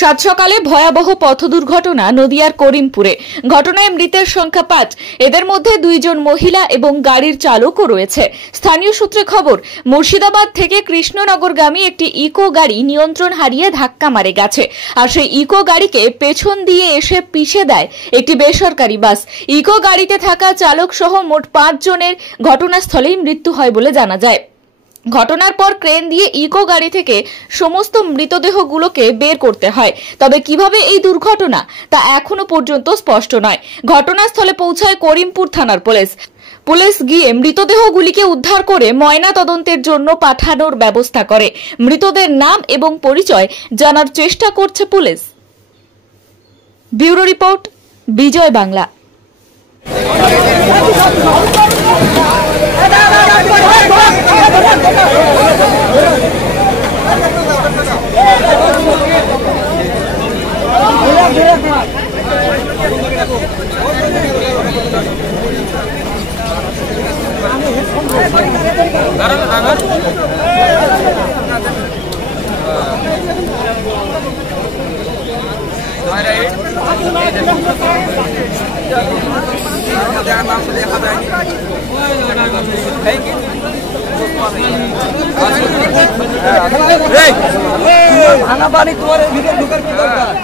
সাত সকালে ভয়াবহ পথ দুর্ঘটনা নদিয়ার করিমপুরে। ঘটনায় মৃতের সংখ্যা ৫। এদের মধ্যে ২ জন মহিলা এবং গাড়ির চালকও রয়েছে। স্থানীয় সূত্রে খবর, মুর্শিদাবাদ থেকে কৃষ্ণনগরগামী একটি ইকো গাড়ি নিয়ন্ত্রণ হারিয়ে ধাক্কা মারে গেছে, আর সেই ইকো গাড়িকে পেছন দিয়ে এসে পিষে দেয় একটি বেসরকারি বাস। ইকো গাড়িতে থাকা চালক সহ মোট ৫ জনের ঘটনাস্থলেই মৃত্যু হয় বলে জানা যায়। ঘটনার পর ক্রেন দিয়ে ইকো গাড়ি থেকে সমস্ত মৃতদেহগুলোকে বের করতে হয়। তবে কিভাবে এই দুর্ঘটনা তা এখনো পর্যন্ত স্পষ্ট নয়। ঘটনাস্থলে পৌঁছায় করিমপুর থানার পুলিশ গিয়ে মৃতদেহগুলিকে উদ্ধার করে ময়না তদন্তের জন্য পাঠানোর ব্যবস্থা করে। মৃতদের নাম এবং পরিচয় জানার চেষ্টা করছে পুলিশ। ব্যুরো রিপোর্ট, বিজয় বাংলা। ভাঙা পানি তোমার ভিতরে ঢুকার কি দরকার?